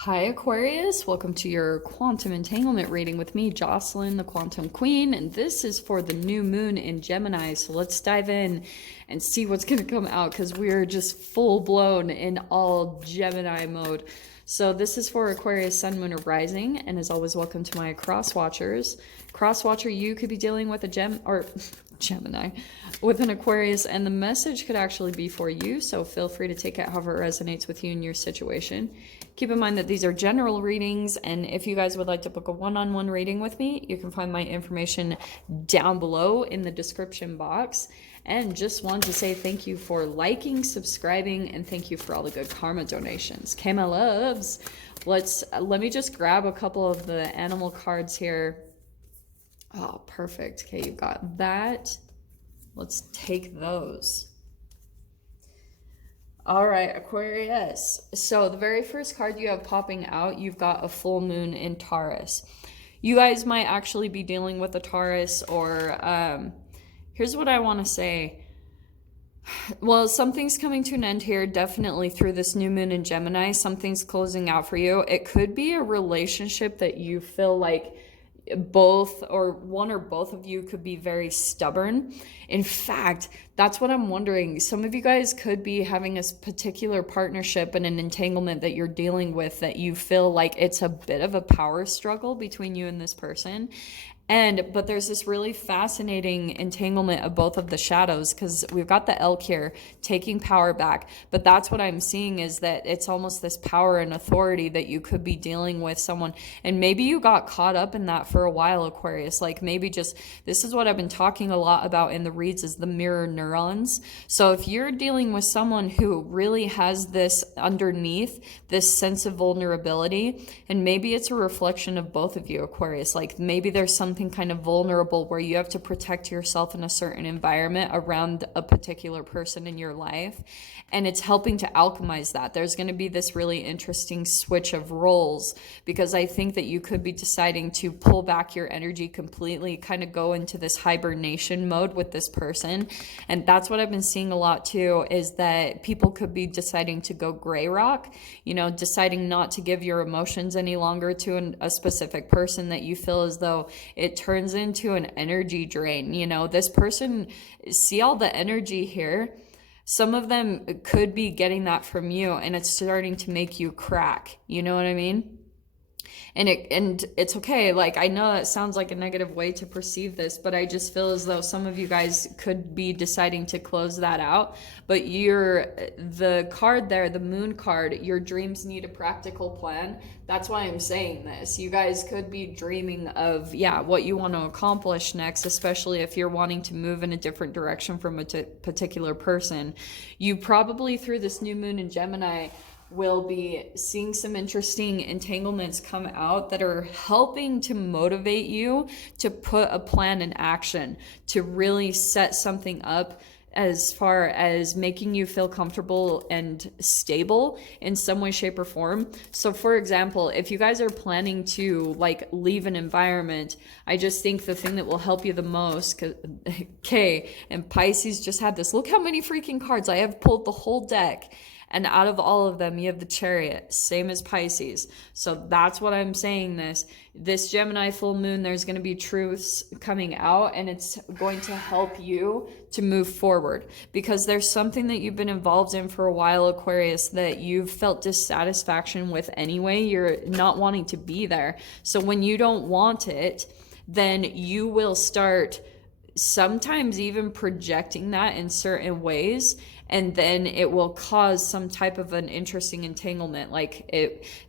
Hi Aquarius, welcome to your quantum entanglement reading with me, Jocelyn, the Quantum Queen, and this is for the new moon in Gemini. So let's dive in and see what's going to come out because we're just full blown in all Gemini mode. So this is for Aquarius, Sun, Moon, or Rising, and as always, welcome to my cross watchers. Cross watcher, you could be dealing with a Gemini with an Aquarius, and the message could actually be for you, so feel free to take it however it resonates with you in your situation. Keep in mind that these are general readings, and if you guys would like to book a one-on-one reading with me, you can find my information down below in the description box. And just want to say thank you for liking, subscribing, and thank you for all the good karma donations. Okay, my loves, let me just grab a couple of the animal cards here. Oh, perfect. Okay, you got that. Let's take those. All right, Aquarius. So the very first card you have popping out, you've got a full moon in Taurus. You guys might actually be dealing with a Taurus, or here's what I want to say. Well, something's coming to an end here, definitely through this new moon in Gemini. Something's closing out for you. It could be a relationship that you feel like both or one or both of you could be very stubborn. In fact, that's what I'm wondering. Some of you guys could be having a particular partnership and an entanglement that you're dealing with that you feel like it's a bit of a power struggle between you and this person. But there's this really fascinating entanglement of both of the shadows, because we've got the elk here taking power back. But that's what I'm seeing, is that it's almost this power and authority that you could be dealing with someone. And maybe you got caught up in that for a while, Aquarius. Like maybe just, this is what I've been talking a lot about in the reads, is the mirror neurons. So if you're dealing with someone who really has this underneath, this sense of vulnerability, and maybe it's a reflection of both of you, Aquarius. Like maybe there's something kind of vulnerable where you have to protect yourself in a certain environment around a particular person in your life, and it's helping to alchemize that. There's going to be this really interesting switch of roles, because I think that you could be deciding to pull back your energy completely, kind of go into this hibernation mode with this person. And that's what I've been seeing a lot too, is that people could be deciding to go gray rock, deciding not to give your emotions any longer to a specific person that you feel as though it turns into an energy drain. This person, see all the energy here? Some of them could be getting that from you, and it's starting to make you crack. You know what I mean? And it's okay. Like, I know that sounds like a negative way to perceive this, but I just feel as though some of you guys could be deciding to close that out. But the card there, the moon card, your dreams need a practical plan. That's why I'm saying this. You guys could be dreaming of, what you want to accomplish next, especially if you're wanting to move in a different direction from a particular person. You probably, through this new moon in Gemini, will be seeing some interesting entanglements come out that are helping to motivate you to put a plan in action, to really set something up as far as making you feel comfortable and stable in some way, shape, or form. So for example, if you guys are planning to leave an environment, I just think the thing that will help you the most, and Pisces just had this, look how many freaking cards I have pulled, the whole deck. And out of all of them, you have the Chariot, same as Pisces. So that's what I'm saying this Gemini full moon, there's going to be truths coming out, and it's going to help you to move forward, because there's something that you've been involved in for a while, Aquarius, that you've felt dissatisfaction with anyway. You're not wanting to be there. So when you don't want it, then you will start sometimes even projecting that in certain ways, and then it will cause some type of an interesting entanglement.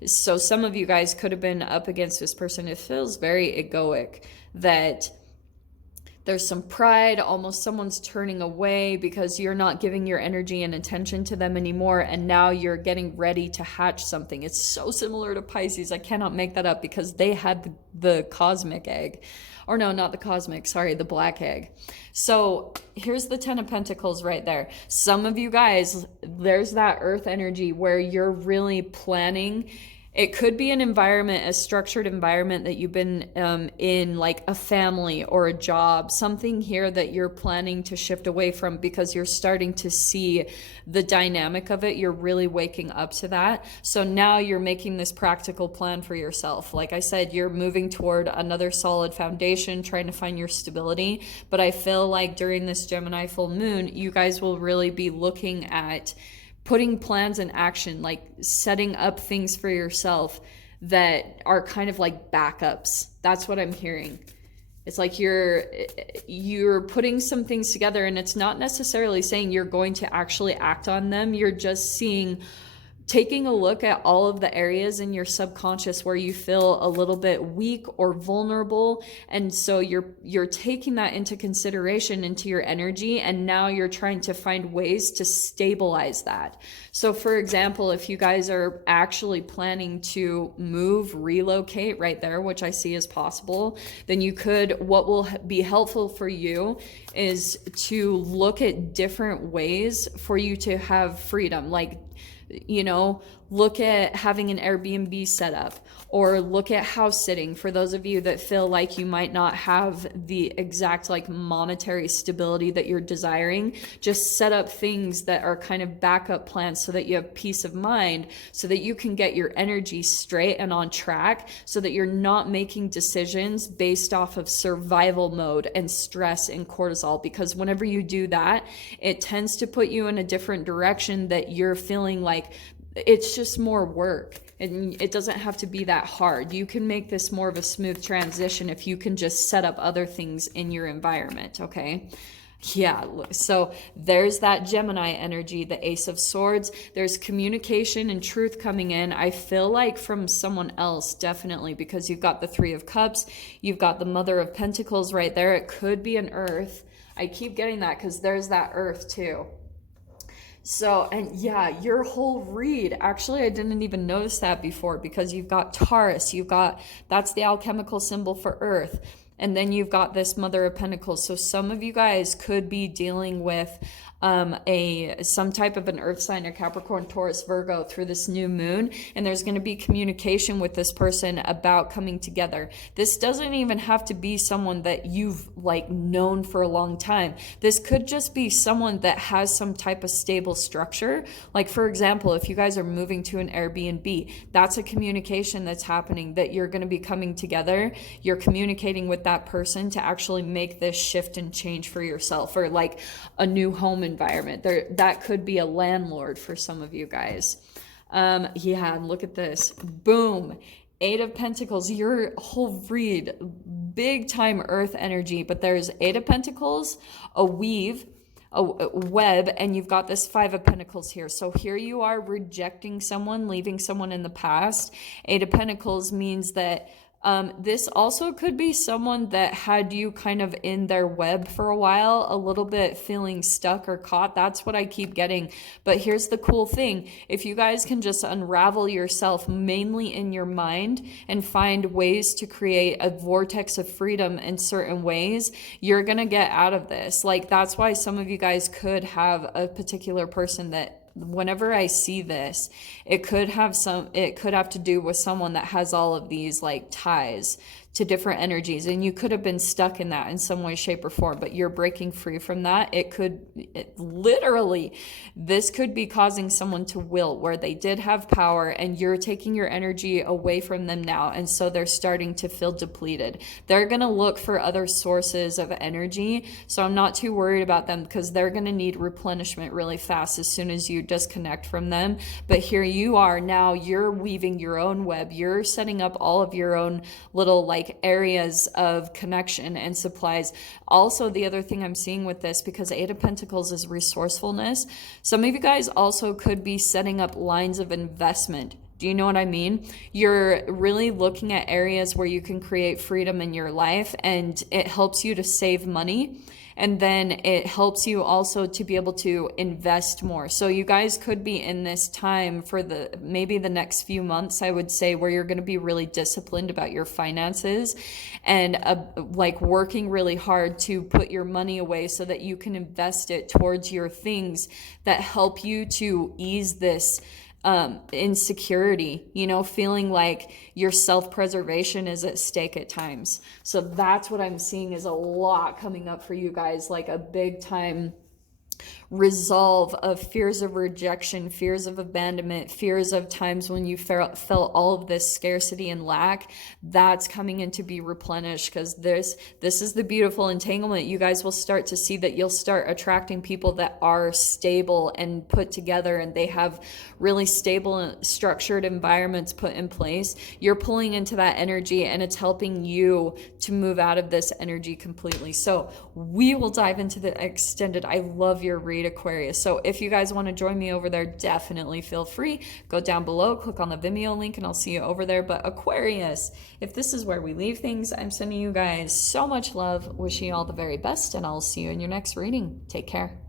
So some of you guys could have been up against this person. It feels very egoic, that there's some pride, almost someone's turning away because you're not giving your energy and attention to them anymore, and now you're getting ready to hatch something. It's so similar to Pisces. I cannot make that up, because they had the cosmic egg. Or no, not the cosmic, sorry, the black egg. So here's the 10 of Pentacles right there. Some of you guys, there's that earth energy where you're really planning It could be an environment, a structured environment that you've been in, like a family or a job, something here that you're planning to shift away from because you're starting to see the dynamic of it. You're really waking up to that. So now you're making this practical plan for yourself. Like I said, you're moving toward another solid foundation, trying to find your stability. But I feel like during this Gemini full moon, you guys will really be looking at putting plans in action, like setting up things for yourself that are kind of like backups. That's what I'm hearing. It's like you're putting some things together, and it's not necessarily saying you're going to actually act on them. You're just taking a look at all of the areas in your subconscious where you feel a little bit weak or vulnerable, and so you're taking that into consideration into your energy, and now you're trying to find ways to stabilize that. So for example, if you guys are actually planning to relocate right there, which I see as possible, then what will be helpful for you is to look at different ways for you to have freedom. Like, look at having an Airbnb set up, or look at house sitting for those of you that feel like you might not have the exact like monetary stability that you're desiring. Just set up things that are kind of backup plans so that you have peace of mind, so that you can get your energy straight and on track, so that you're not making decisions based off of survival mode and stress and cortisol. Because whenever you do that, it tends to put you in a different direction that you're feeling like it's just more work, and it doesn't have to be that hard. You can make this more of a smooth transition if you can just set up other things in your environment, okay? Yeah, so there's that Gemini energy, the Ace of Swords. There's communication and truth coming in. I feel like from someone else, definitely, because you've got the Three of Cups, you've got the Mother of Pentacles right there. It could be an Earth. I keep getting that because there's that Earth too. So, and yeah, your whole read, actually, I didn't even notice that before, because you've got Taurus, that's the alchemical symbol for Earth. And then you've got this Mother of Pentacles. So some of you guys could be dealing with some type of an earth sign, or Capricorn, Taurus, Virgo, through this new moon, and there's going to be communication with this person about coming together. This doesn't even have to be someone that you've like known for a long time. This could just be someone that has some type of stable structure. Like, for example, if you guys are moving to an Airbnb, that's a communication that's happening, that you're going to be coming together. You're communicating with that person to actually make this shift and change for yourself, or like a new home environment. That could be a landlord for some of you guys. Yeah, look at this. Boom. Eight of Pentacles. Your whole read, big time Earth energy, but there's Eight of Pentacles, a web, and you've got this Five of Pentacles here. So here you are rejecting someone, leaving someone in the past. Eight of Pentacles means that this also could be someone that had you kind of in their web for a while, a little bit feeling stuck or caught. That's what I keep getting. But here's the cool thing. If you guys can just unravel yourself mainly in your mind and find ways to create a vortex of freedom in certain ways, you're going to get out of this. Like, that's why some of you guys could have a particular person that, whenever I see this, it could have to do with someone that has all of these like ties to different energies, and you could have been stuck in that in some way, shape, or form, but you're breaking free from that. This could be causing someone to wilt, where they did have power and you're taking your energy away from them now, and so they're starting to feel depleted. They're going to look for other sources of energy, so I'm not too worried about them, because they're going to need replenishment really fast as soon as you disconnect from them. But here you are now, you're weaving your own web, you're setting up all of your own little like areas of connection and supplies. Also, the other thing I'm seeing with this, because Eight of Pentacles is resourcefulness, some of you guys also could be setting up lines of investment. Do you know what I mean? You're really looking at areas where you can create freedom in your life, and it helps you to save money. And then it helps you also to be able to invest more. So you guys could be in this time for maybe the next few months, I would say, where you're going to be really disciplined about your finances, and like working really hard to put your money away so that you can invest it towards your things that help you to ease this insecurity, you know, feeling like your self-preservation is at stake at times. So that's what I'm seeing is a lot coming up for you guys, like a big time resolve of fears of rejection, fears of abandonment, fears of times when you felt all of this scarcity and lack. That's coming in to be replenished, because this is the beautiful entanglement. You guys will start to see that you'll start attracting people that are stable and put together, and they have really stable and structured environments put in place. You're pulling into that energy, and it's helping you to move out of this energy completely. So we will dive into the extended. I love your read, Aquarius. So if you guys want to join me over there, definitely feel free. Go down below, click on the Vimeo link, and I'll see you over there. But Aquarius, if this is where we leave things, I'm sending you guys so much love, wishing you all the very best, and I'll see you in your next reading. Take care.